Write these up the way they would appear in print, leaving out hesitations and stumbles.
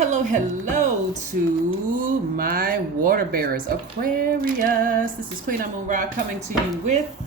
Hello to my water bearers, Aquarius. This is Queen Amun Ra coming to you with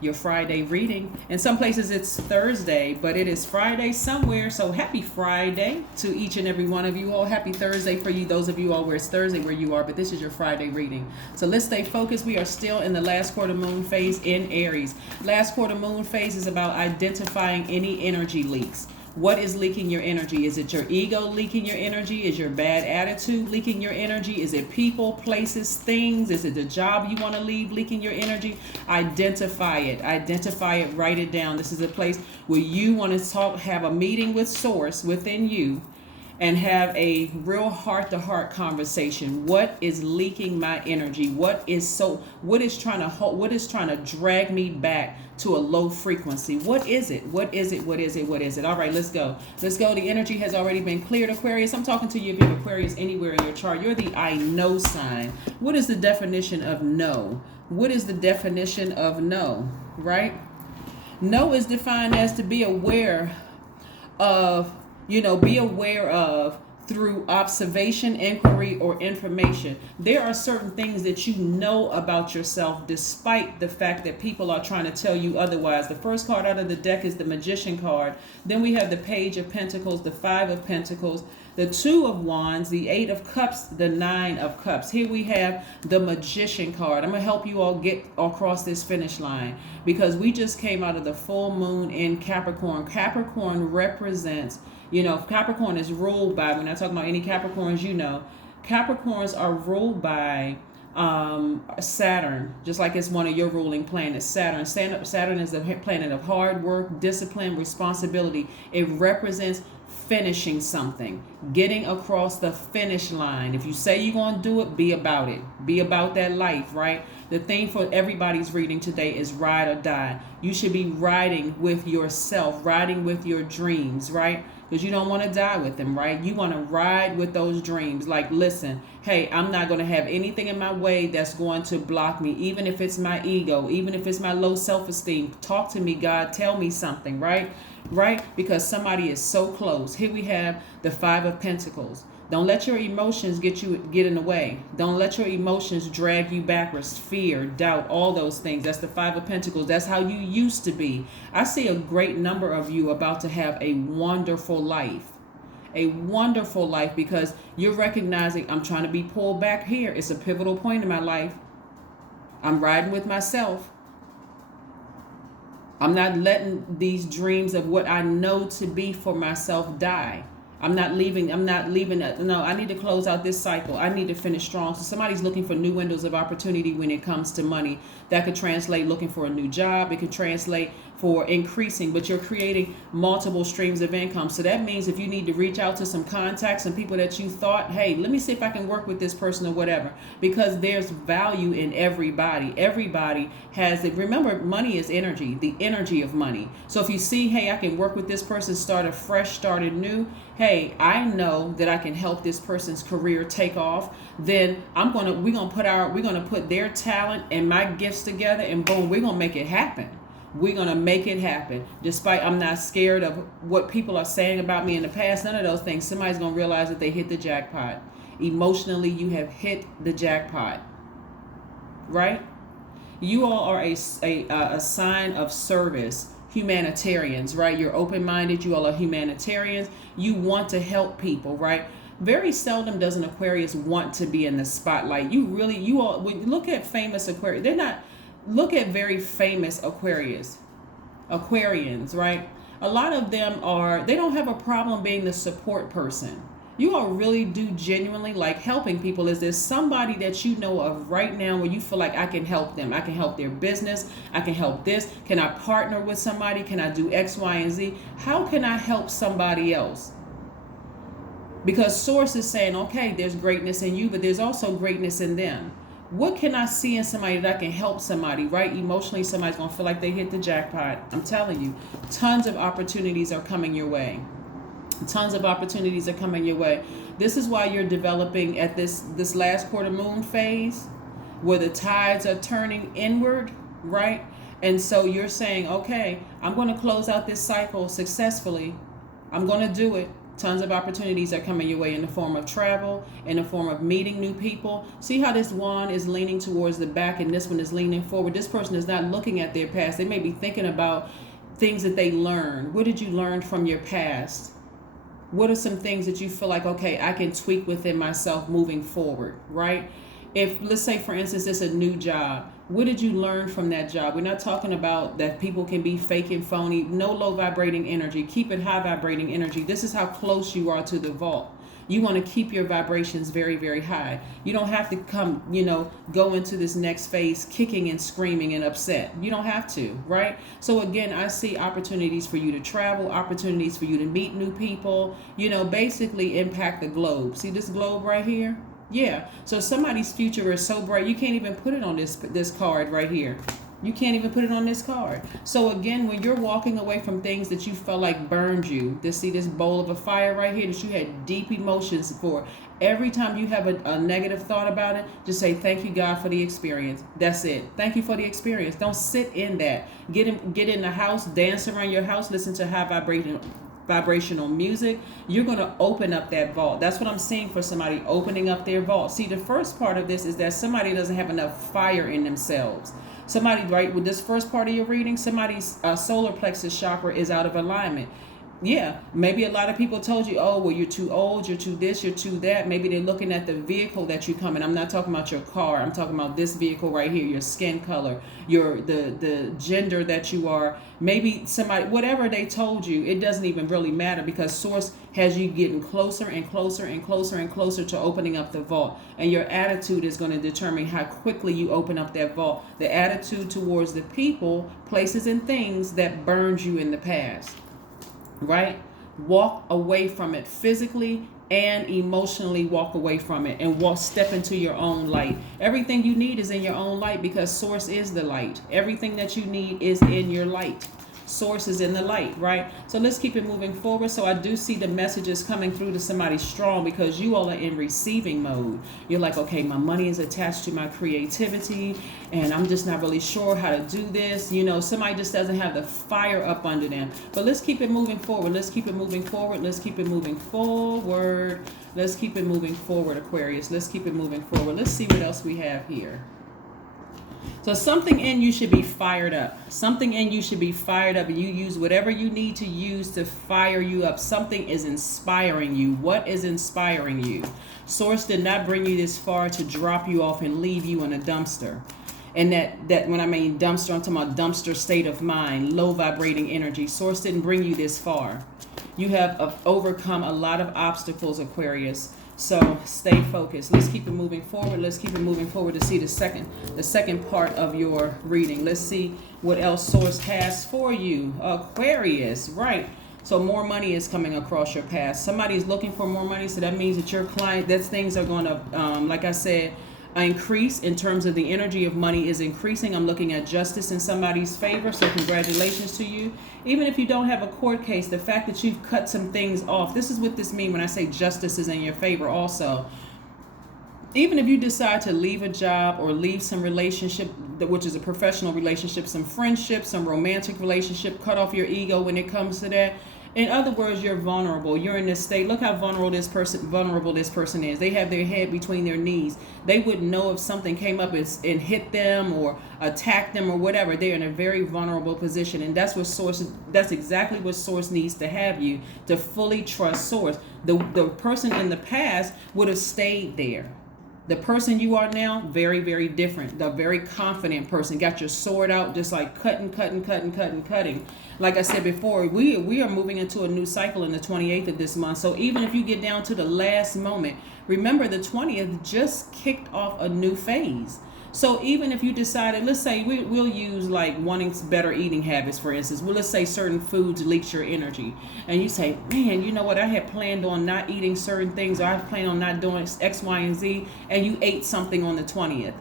your Friday reading. In some places it's Thursday, but it is Friday somewhere. So happy Friday to each and every one of you all. Happy Thursday for you, those of you all where it's Thursday where you are, but this is your Friday reading. So let's stay focused. We are still in the last quarter moon phase in Aries. Last quarter moon phase is about identifying any energy leaks. What is leaking your energy? Is it your ego leaking your energy? Is your bad attitude leaking your energy? Is it people, places, things? Is it the job you want to leave leaking your energy? Identify it. Identify it. Write it down. This is a place where you want to have a meeting with Source within you and have a real heart-to-heart conversation. What is leaking my energy? What is trying to drag me back to a low frequency? What is it? What is it? What is it? What is it? All right, let's go. Let's go. The energy has already been cleared, Aquarius. I'm talking to you if you have Aquarius anywhere in your chart. You're the I know sign. What is the definition of know? What is the definition of know, right? Know is defined as to be aware of, through observation, inquiry, or information. There are certain things that you know about yourself despite the fact that people are trying to tell you otherwise. The first card out of the deck is the Magician card. Then we have the Page of Pentacles, the Five of Pentacles, the Two of Wands, the Eight of Cups, the Nine of Cups. Here we have the Magician card. I'm going to help you all get across this finish line because we just came out of the full moon in Capricorn. Capricorn represents, Capricorn is ruled by, when I talk about any Capricorns, Capricorns are ruled by Saturn, just like it's one of your ruling planets. Saturn is the planet of hard work, discipline, responsibility. It represents finishing something, getting across the finish line. If you say you're going to do it, be about it. Be about that life, right? The thing for everybody's reading today is ride or die. You should be riding with yourself, riding with your dreams, right? Because you don't want to die with them, right? You want to ride with those dreams. Like, listen, hey, I'm not going to have anything in my way that's going to block me, even if it's my ego, even if it's my low self-esteem. Talk to me, God. Tell me something, right? Right? Because somebody is so close. Here we have the Five of Pentacles. Don't let your emotions get in the way. Don't let your emotions drag you backwards. Fear, doubt, all those things. That's the Five of Pentacles. That's how you used to be. I see a great number of you about to have a wonderful life. A wonderful life because you're recognizing I'm trying to be pulled back here. It's a pivotal point in my life. I'm riding with myself. I'm not letting these dreams of what I know to be for myself die. I'm not leaving it. No, I need to close out this cycle. I need to finish strong. So somebody's looking for new windows of opportunity when it comes to money. That could translate looking for a new job. It could translate for increasing, but you're creating multiple streams of income. So that means if you need to reach out to some contacts, some people that you thought, hey, let me see if I can work with this person or whatever, because there's value in everybody. Everybody has it. Remember, money is energy, the energy of money. So if you see, hey, I can work with this person, start afresh, start anew. Hey, I know that I can help this person's career take off. Then we're gonna put their talent and my gifts together, and boom, we're gonna make it happen. We're going to make it happen. Despite I'm not scared of what people are saying about me in the past. None of those things. Somebody's going to realize that they hit the jackpot. Emotionally, you have hit the jackpot. Right? You all are a sign of service. Humanitarians, right? You're open-minded. You all are humanitarians. You want to help people, right? Very seldom does an Aquarius want to be in the spotlight. When you look at famous Aquarius, look at very famous Aquarians, right? A lot of them they don't have a problem being the support person. You all really do genuinely like helping people. Is there somebody that you know of right now where you feel like I can help them? I can help their business. I can help this. Can I partner with somebody? Can I do X, Y, and Z? How can I help somebody else? Because Source is saying, okay, there's greatness in you, but there's also greatness in them. What can I see in somebody that I can help somebody, right? Emotionally, somebody's going to feel like they hit the jackpot. I'm telling you, tons of opportunities are coming your way. Tons of opportunities are coming your way. This is why you're developing at this last quarter moon phase where the tides are turning inward, right? And so you're saying, okay, I'm going to close out this cycle successfully. I'm going to do it. Tons of opportunities are coming your way in the form of travel, in the form of meeting new people. See how this wand is leaning towards the back and this one is leaning forward. This person is not looking at their past. They may be thinking about things that they learned. What did you learn from your past? What are some things that you feel like, okay, I can tweak within myself moving forward, right? If, let's say, for instance, it's a new job. What did you learn from that job? We're not talking about that people can be fake and phony. No low vibrating energy. Keep it high vibrating energy. This is how close you are to the vault. You want to keep your vibrations very, very high. You don't have to come, go into this next phase kicking and screaming and upset. You don't have to, right? So again, I see opportunities for you to travel, opportunities for you to meet new people, basically impact the globe. See this globe right here? Yeah. So somebody's future is so bright, you can't even put it on this card right here. You can't even put it on this card. So again, when you're walking away from things that you felt like burned you, to see this bowl of a fire right here that you had deep emotions for, every time you have a negative thought about it, just say, thank you, God, for the experience. That's it. Thank you for the experience. Don't sit in that. Get in the house, dance around your house, listen to high vibrational music. You're going to open up that vault. That's what I'm seeing for somebody, opening up their vault. See, the first part of this is that somebody doesn't have enough fire in themselves. Somebody, right, with this first part of your reading, somebody's solar plexus chakra is out of alignment. Yeah, maybe a lot of people told you, oh, well, you're too old, you're too this, you're too that. Maybe they're looking at the vehicle that you come in. I'm not talking about your car. I'm talking about this vehicle right here, your skin color, the gender that you are. Maybe somebody, whatever they told you, it doesn't even really matter, because Source has you getting closer and closer and closer and closer to opening up the vault. And your attitude is going to determine how quickly you open up that vault. The attitude towards the people, places, and things that burned you in the past. Right? Walk away from it physically and emotionally. Walk away from it and step into your own light. Everything you need is in your own light, because Source is the light. Everything that you need is in your light. Source is in the light, right? So let's keep it moving forward. So I do see the messages coming through to somebody strong, because you all are in receiving mode. You're like, okay, my money is attached to my creativity and I'm just not really sure how to do this. Somebody just doesn't have the fire up under them. But let's keep it moving forward. Let's keep it moving forward. Let's keep it moving forward. Let's keep it moving forward, Aquarius. Let's keep it moving forward. Let's see what else we have here. So something in you should be fired up. Something in you should be fired up, and you use whatever you need to use to fire you up. Something is inspiring you. What is inspiring you? Source did not bring you this far to drop you off and leave you in a dumpster. And that when I mean dumpster, I'm talking about dumpster state of mind, low vibrating energy. Source didn't bring you this far. You have overcome a lot of obstacles, Aquarius. So stay focused. Let's keep it moving forward. Let's keep it moving forward to see the second part of your reading. Let's see what else Source has for you, Aquarius. Right. So more money is coming across your path. Somebody is looking for more money. So that means that your client, that things are going to, like I said, increase in terms of the energy of money is increasing. I'm looking at justice in somebody's favor. So congratulations to you. Even if you don't have a court case, the fact that you've cut some things off, this is what this means when I say justice is in your favor also. Even if you decide to leave a job or leave some relationship, which is a professional relationship, some friendship, some romantic relationship, cut off your ego when it comes to that. In other words, you're vulnerable. You're in this state. Look how vulnerable this person is. They have their head between their knees. They wouldn't know if something came up and hit them or attacked them or whatever. They're in a very vulnerable position. And that's exactly what Source needs to have you to fully trust Source. The person in the past would have stayed there. The person you are now, very, very different. The very confident person. Got your sword out, just like cutting. Like I said before, we are moving into a new cycle in the 28th of this month. So even if you get down to the last moment, remember the 20th just kicked off a new phase. So even if you decided, let's say we'll use like wanting better eating habits, for instance. Well, let's say certain foods leach your energy. And you say, man, you know what? I had planned on not eating certain things, or I planned on not doing X, Y, and Z. And you ate something on the 20th.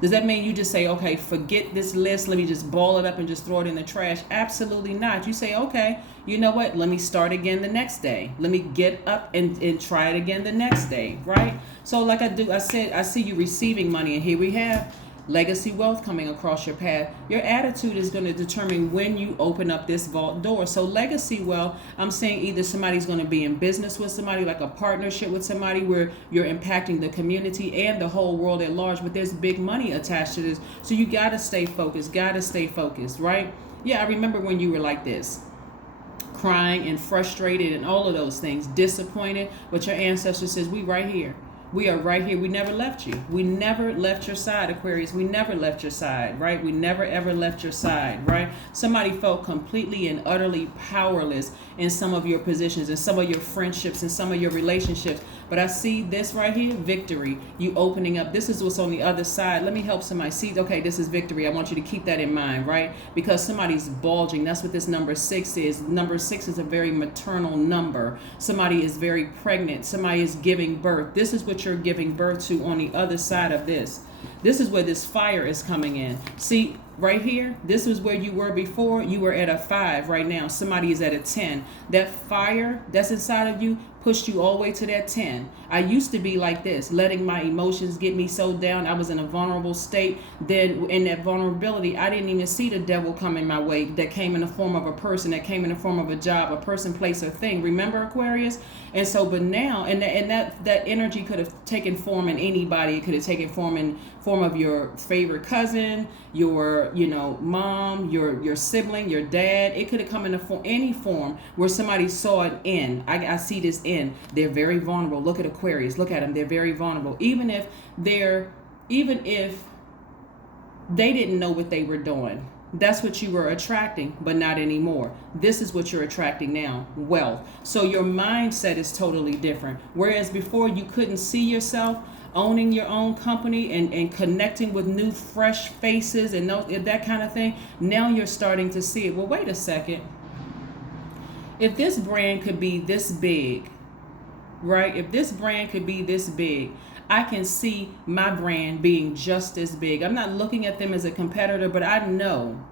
Does that mean you just say, okay, forget this list, let me just ball it up and just throw it in the trash? Absolutely not. You say, okay, you know what? Let me start again the next day. Let me get up and try it again the next day, right? So like I said, I see you receiving money, and here we have Legacy wealth coming across your path. Your attitude is going to determine when you open up this vault door. So legacy wealth, I'm saying either somebody's going to be in business with somebody, like a partnership with somebody where you're impacting the community and the whole world at large, but there's big money attached to this. So you got to stay focused, right? Yeah, I remember when you were like this, crying and frustrated and all of those things, disappointed, but your ancestor says, we right here. We are right here. We never left you. We never left your side, Aquarius. We never left your side, right? We never ever left your side, right? Somebody felt completely and utterly powerless in some of your positions, in some of your friendships, in some of your relationships. But I see this right here, victory. You opening up. This is what's on the other side. Let me help somebody see, okay, this is victory. I want you to keep that in mind, right? Because somebody's bulging. That's what this number 6 is. Number 6 is a very maternal number. Somebody is very pregnant. Somebody is giving birth. This is what you're giving birth to on the other side of this. This is where this fire is coming in. See, right here, this was where you were before. You were at a 5 right now. Somebody is at a 10. That fire that's inside of you pushed you all the way to that 10. I used to be like this, letting my emotions get me so down. I was in a vulnerable state. Then in that vulnerability, I didn't even see the devil coming my way that came in the form of a person, that came in the form of a job, a person, place, or thing. Remember, Aquarius? And so, but now, and that energy could have taken form in anybody. It could have taken form in form of your favorite cousin, your, mom, your sibling, your dad. It could have come in any form where somebody saw it in. I see this in. They're very vulnerable. Look at Aquarius. Look at them. They're very vulnerable. Even if they didn't know what they were doing. That's what you were attracting, but not anymore. This is what you're attracting now, wealth. So your mindset is totally different. Whereas before you couldn't see yourself owning your own company and connecting with new, fresh faces and that kind of thing. Now you're starting to see it. Well, wait a second. If this brand could be this big, right? If this brand could be this big, I can see my brand being just as big. I'm not looking at them as a competitor, but I know,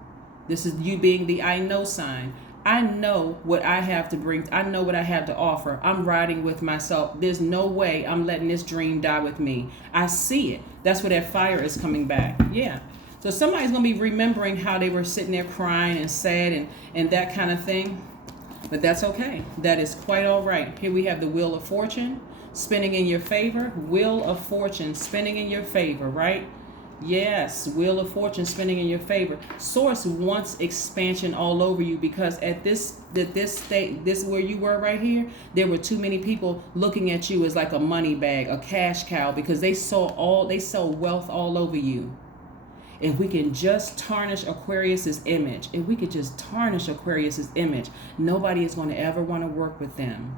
this is you being the I know sign. I know what I have to bring. I know what I have to offer. I'm riding with myself. There's no way I'm letting this dream die with me. I see it. That's where that fire is coming back. Yeah. So somebody's going to be remembering how they were sitting there crying and sad and that kind of thing. But that's okay. That is quite all right. Here we have the Wheel of Fortune spinning in your favor. Wheel of Fortune spinning in your favor, right? Yes, Wheel of Fortune spinning in your favor. Source wants expansion all over you because at this state, this where you were right here, there were too many people looking at you as like a money bag, a cash cow, because they saw wealth all over you. If we can just tarnish Aquarius's image, nobody is going to ever want to work with them.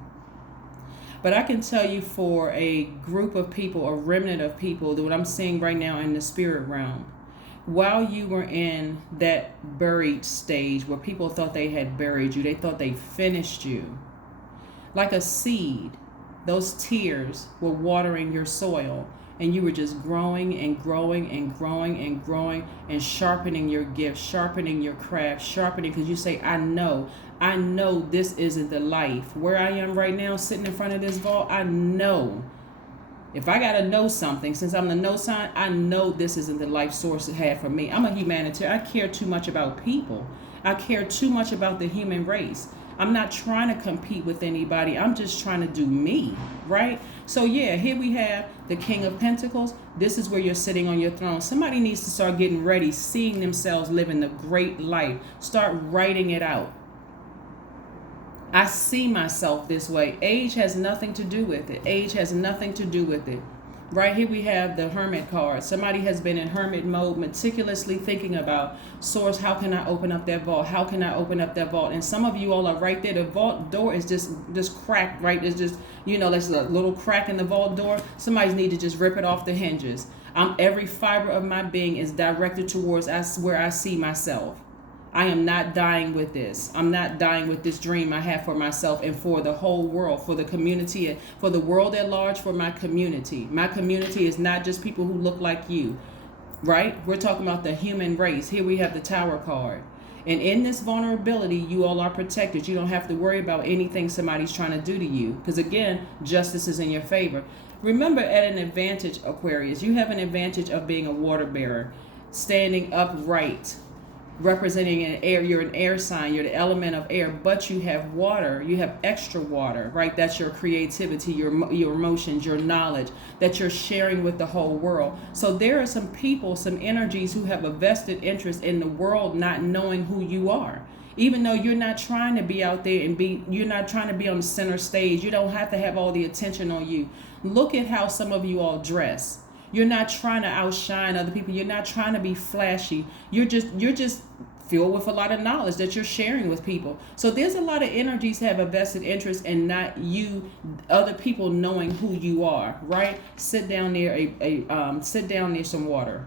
But I can tell you for a group of people, a remnant of people, that what I'm seeing right now in the spirit realm, while you were in that buried stage where people thought they had buried you, they thought they finished you, like a seed, those tears were watering your soil. And you were just growing and growing and growing and growing and sharpening your gift, sharpening your craft, sharpening, because you say, I know this isn't the life. Where I am right now, sitting in front of this vault, I know. If I got to know something, since I'm the no sign, I know this isn't the life source it had for me. I'm a humanitarian. I care too much about people. I care too much about the human race. I'm not trying to compete with anybody. I'm just trying to do me, right? So yeah, here we have the King of Pentacles. This is where you're sitting on your throne. Somebody needs to start getting ready, seeing themselves living the great life. Start writing it out. I see myself this way. Age has nothing to do with it. Age has nothing to do with it. Right here we have the Hermit card. Somebody has been in hermit mode, meticulously thinking about, Source, how can I open up that vault? How can I open up that vault? And some of you all are right there. The vault door is just cracked, right? It's just, there's a little crack in the vault door. Somebody's need to just rip it off the hinges. Every fiber of my being is directed towards where I see myself. I am not dying with this. I'm not dying with this dream I have for myself and for the whole world, for the community, for the world at large, for my community. My community is not just people who look like you, right? We're talking about the human race. Here we have the Tower card. And in this vulnerability, you all are protected. You don't have to worry about anything somebody's trying to do to you. Because again, justice is in your favor. Remember, at an advantage, Aquarius, you have an advantage of being a water bearer. standing upright, representing an air. You're an air sign. You're the element of air, but you have water. You have extra water, right? That's your creativity, your emotions, your knowledge that you're sharing with the whole world. So there are some people, some energies who have a vested interest in the world not knowing who you are. Even though you're not trying to be out there and you're not trying to be on the center stage. You don't have to have all the attention on you. Look at how some of you all dress. You're not trying to outshine other people. You're not trying to be flashy. You're just filled with a lot of knowledge that you're sharing with people. So there's a lot of energies that have a vested interest in not you, other people knowing who you are, right? Sit down near sit down near some water.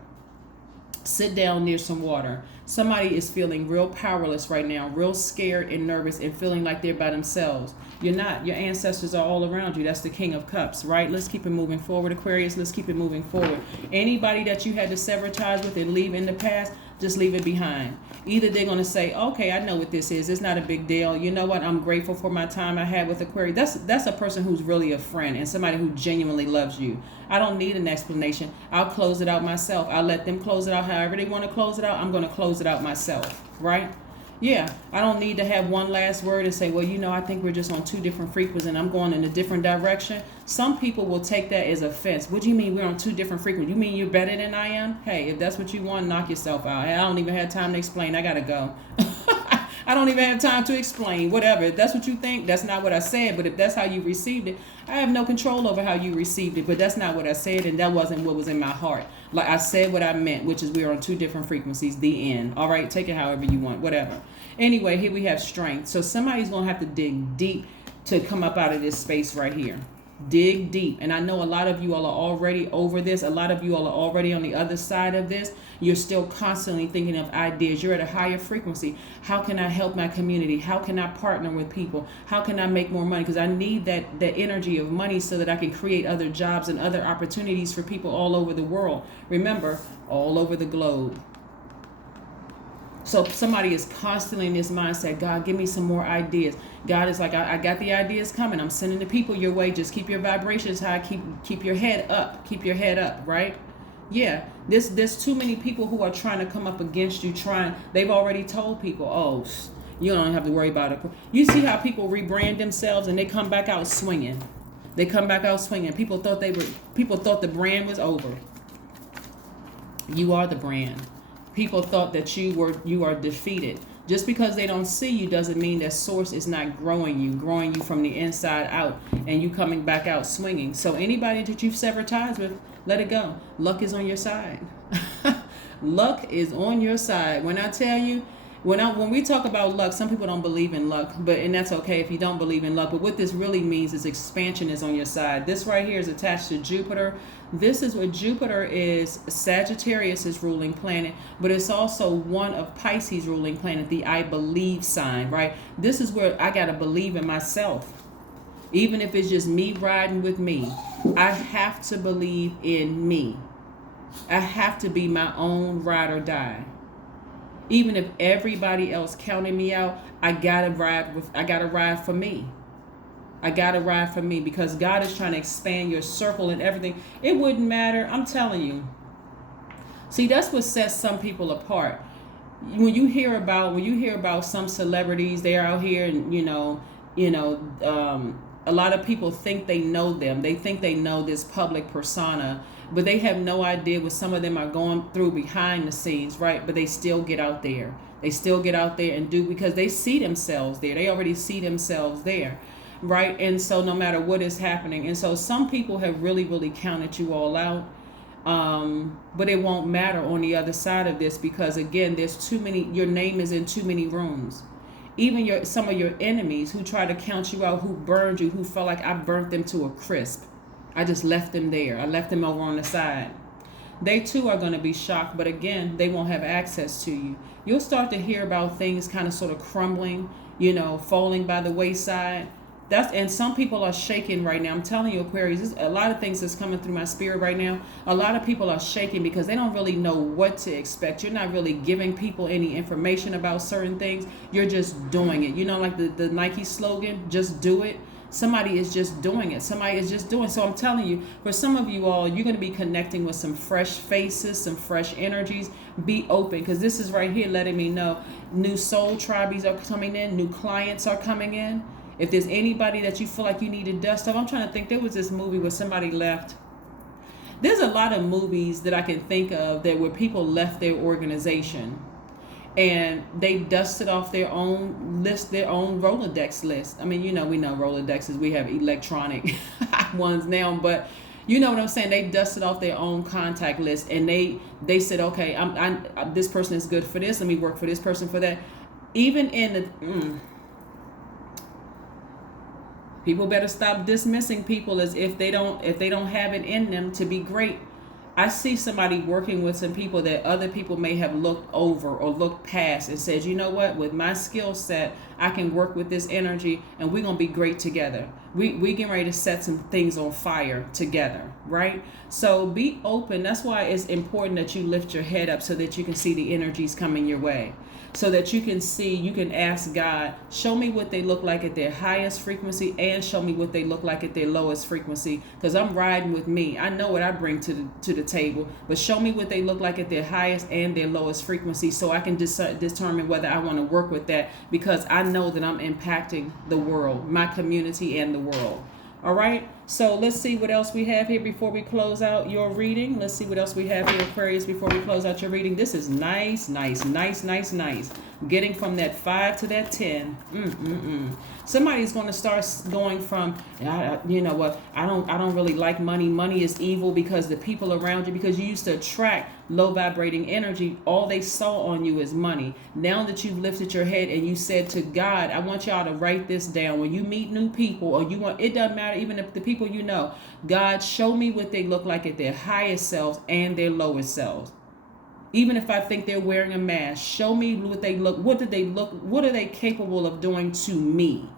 Sit down near some water. Somebody is feeling real powerless right now, real scared and nervous and feeling like they're by themselves. You're not. Your ancestors are all around you. That's the King of Cups, right? Let's keep it moving forward, Aquarius. Let's keep it moving forward. Anybody that you had to sever ties with and leave in the past, just leave it behind. Either they're going to say, okay, I know what this is. It's not a big deal. You know what? I'm grateful for my time I had with Aquarius. That's a person who's really a friend and somebody who genuinely loves you. I don't need an explanation. I'll close it out myself. I'll let them close it out however they want to close it out. I'm going to close it out myself, right? Yeah, I don't need to have one last word and say, well, I think we're just on two different frequencies and I'm going in a different direction. Some people will take that as offense. What do you mean we're on two different frequencies? You mean you're better than I am? Hey, if that's what you want, knock yourself out. I don't even have time to explain. I got to go. I don't even have time to explain. Whatever. If that's what you think, that's not what I said. But if that's how you received it, I have no control over how you received it. But that's not what I said, and that wasn't what was in my heart. Like I said what I meant, which is we are on two different frequencies. The end. All right, take it however you want. Whatever. Anyway, here we have strength. So somebody's going to have to dig deep to come up out of this space right here. Dig deep. And I know a lot of you all are already over this. A lot of you all are already on the other side of this. You're still constantly thinking of ideas. You're at a higher frequency. How can I help my community? How can I partner with people? How can I make more money? Because I need that energy of money so that I can create other jobs and other opportunities for people all over the world. Remember, all over the globe. So somebody is constantly in this mindset, God, give me some more ideas. God is like, I got the ideas coming. I'm sending the people your way. Just keep your vibrations high. Keep your head up. Keep your head up, right? Yeah, there's too many people who are trying to come up against you. They've already told people, oh, you don't have to worry about it. You see how people rebrand themselves and they come back out swinging. They come back out swinging. People thought the brand was over. You are the brand. People thought that you are defeated. Just because they don't see you doesn't mean that source is not growing you from the inside out, and you coming back out swinging. So anybody that you've severed ties with, let it go. Luck is on your side. Luck is on your side. When I tell you, when we talk about luck, some people don't believe in luck, and that's okay if you don't believe in luck. But what this really means is expansion is on your side. This right here is attached to Jupiter. This is what Jupiter is. Sagittarius' ruling planet, but it's also one of Pisces' ruling planet, the I believe sign, right? This is where I got to believe in myself. Even if it's just me riding with me, I have to believe in me. I have to be my own ride or die. Even if everybody else counted me out, I gotta ride for me. I gotta ride for me because God is trying to expand your circle and everything. It wouldn't matter. I'm telling you. See, that's what sets some people apart. When you hear about some celebrities, they're out here and a lot of people think they know them. They think they know this public persona, but they have no idea what some of them are going through behind the scenes, right? But they still get out there. They still get out there and do because they see themselves there. They already see themselves there, right? And so no matter what is happening. And so some people have really, really counted you all out. But it won't matter on the other side of this because, again, there's too many. Your name is in too many rooms. Even some of your enemies who try to count you out, who burned you, who felt like I burnt them to a crisp. I just left them there. I left them over on the side. They too are going to be shocked, but again, they won't have access to you. You'll start to hear about things kind of sort of crumbling, falling by the wayside. And some people are shaking right now. I'm telling you, Aquarius, there's a lot of things that's coming through my spirit right now. A lot of people are shaking because they don't really know what to expect. You're not really giving people any information about certain things. You're just doing it. Like the Nike slogan, just do it. Somebody is just doing it. Somebody is just doing. So I'm telling you, for some of you all, you're going to be connecting with some fresh faces, some fresh energies. Be open, because this is right here letting me know new soul tribes are coming in, new clients are coming in. If there's anybody that you feel like you need to dust off, I'm trying to think. There was this movie where somebody left. There's a lot of movies that I can think of that where people left their organization and they dusted off their own list, their own Rolodex list. I mean, we know Rolodexes, we have electronic ones now, but you know what I'm saying? They dusted off their own contact list, and they said, okay, I'm this person is good for this. Let me work for this person for that. Even in the people better stop dismissing people as if they don't have it in them to be great. I see somebody working with some people that other people may have looked over or looked past and said, you know what, with my skill set, I can work with this energy and we're going to be great together. We getting ready to set some things on fire together, right? So be open. That's why it's important that you lift your head up so that you can see the energies coming your way. So that you can see, you can ask God, show me what they look like at their highest frequency and show me what they look like at their lowest frequency. Because I'm riding with me. I know what I bring to the table, but show me what they look like at their highest and their lowest frequency so I can determine whether I want to work with that, because I know that I'm impacting the world, my community and the world. All right, so let's see what else we have here before we close out your reading. Let's see what else we have here, Aquarius, before we close out your reading. This is nice. Getting from that 5 to that 10. Somebody's going to start going from, you know what, I don't really like money. Money is evil because the people around you, because you used to attract low vibrating energy, all they saw on you is money. Now that you've lifted your head and you said to God, I want y'all to write this down. When you meet new people, or it doesn't matter, even if the people you know, God, show me what they look like at their highest selves and their lowest selves. Even if I think they're wearing a mask, show me what they look. What are they capable of doing to me?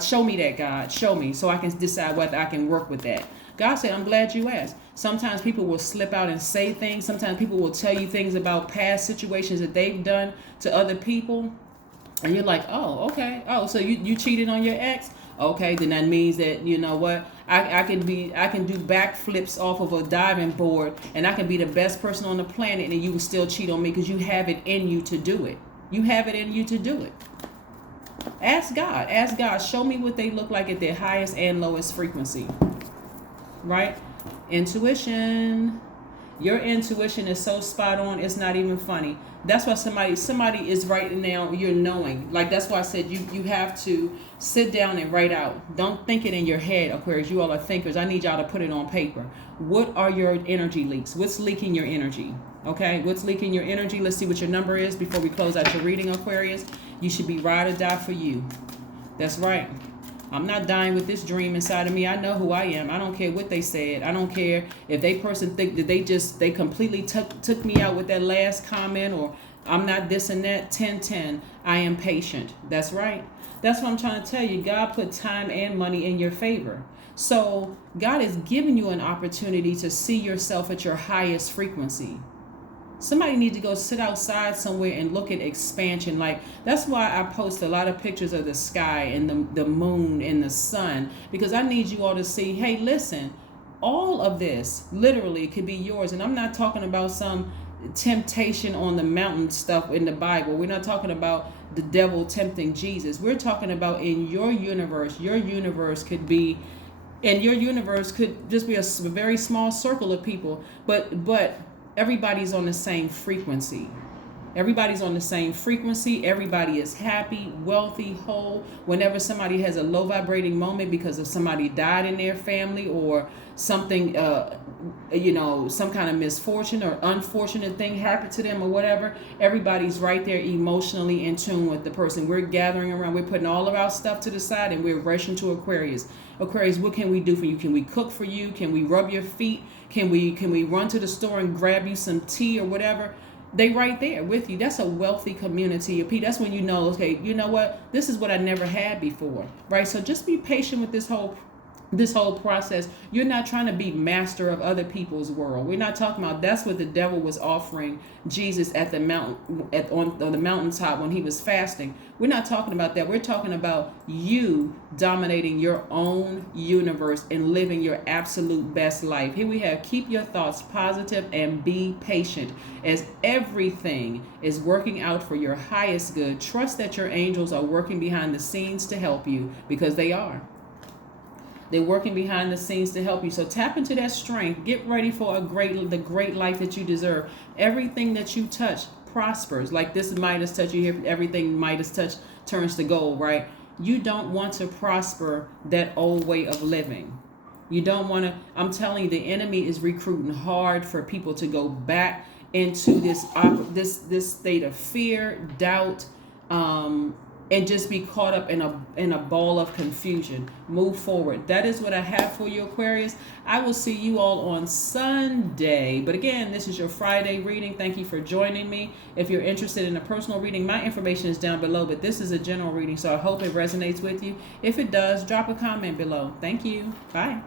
Show me that, God. Show me so I can decide whether I can work with that. God said, I'm glad you asked. Sometimes people will slip out and say things. Sometimes people will tell you things about past situations that they've done to other people. And you're like, oh, okay. Oh, so you cheated on your ex? Okay, then that means that, you know what, I can do backflips off of a diving board, and I can be the best person on the planet, and you will still cheat on me because you have it in you to do it. You have it in you to do it. Ask God, show me what they look like at their highest and lowest frequency. Right? Intuition. Your intuition is so spot on, it's not even funny. That's why somebody is right now, you're knowing. Like, that's why I said you have to sit down and write out. Don't think it in your head, Aquarius. You all are thinkers. I need y'all to put it on paper. What are your energy leaks? What's leaking your energy? Okay, what's leaking your energy? Let's see what your number is before we close out your reading, Aquarius. You should be ride or die for you. That's right. I'm not dying with this dream inside of me. I know who I am. I don't care what they said. I don't care if they person think that they completely took me out with that last comment, or I'm not this and that. 10-10. I am patient. That's right. That's what I'm trying to tell you. God put time and money in your favor. So God is giving you an opportunity to see yourself at your highest frequency. Somebody need to go sit outside somewhere and look at expansion. Like, that's why I post a lot of pictures of the sky and the moon and the sun, because I need you all to see, hey, listen, all of this literally could be yours. And I'm not talking about some temptation on the mountain stuff in the Bible. We're not talking about the devil tempting Jesus. We're talking about in your universe. Your universe could be, and your universe could just be a very small circle of people, but everybody's on the same frequency. Everybody's on the same frequency. Everybody is happy, wealthy, whole. Whenever somebody has a low vibrating moment because of somebody died in their family, or something, some kind of misfortune or unfortunate thing happened to them or whatever, everybody's right there emotionally in tune with the person. We're gathering around. We're putting all of our stuff to the side and we're rushing to Aquarius. Aquarius, what can we do for you? Can we cook for you? Can we rub your feet? Can we run to the store and grab you some tea or whatever? They right there with you. That's a wealthy community of people. That's when you know, okay, you know what? This is what I never had before, right? So just be patient with this whole This whole process, you're not trying to be master of other people's world. We're not talking about, that's what the devil was offering Jesus at the mountain, on the mountaintop when he was fasting. We're not talking about that. We're talking about you dominating your own universe and living your absolute best life. Here we have, keep your thoughts positive and be patient as everything is working out for your highest good. Trust that your angels are working behind the scenes to help you, because they are. They're working behind the scenes to help you. So tap into that strength. Get ready for the great life that you deserve. Everything that you touch prospers. Like this Midas touch, you hear everything Midas touch turns to gold, right? You don't want to prosper that old way of living. You don't want to, I'm telling you, the enemy is recruiting hard for people to go back into this state of fear, doubt, and just be caught up in a ball of confusion. Move forward. That is what I have for you, Aquarius. I will see you all on Sunday. But again, this is your Friday reading. Thank you for joining me. If you're interested in a personal reading, my information is down below, but this is a general reading, so I hope it resonates with you. If it does, drop a comment below. Thank you. Bye.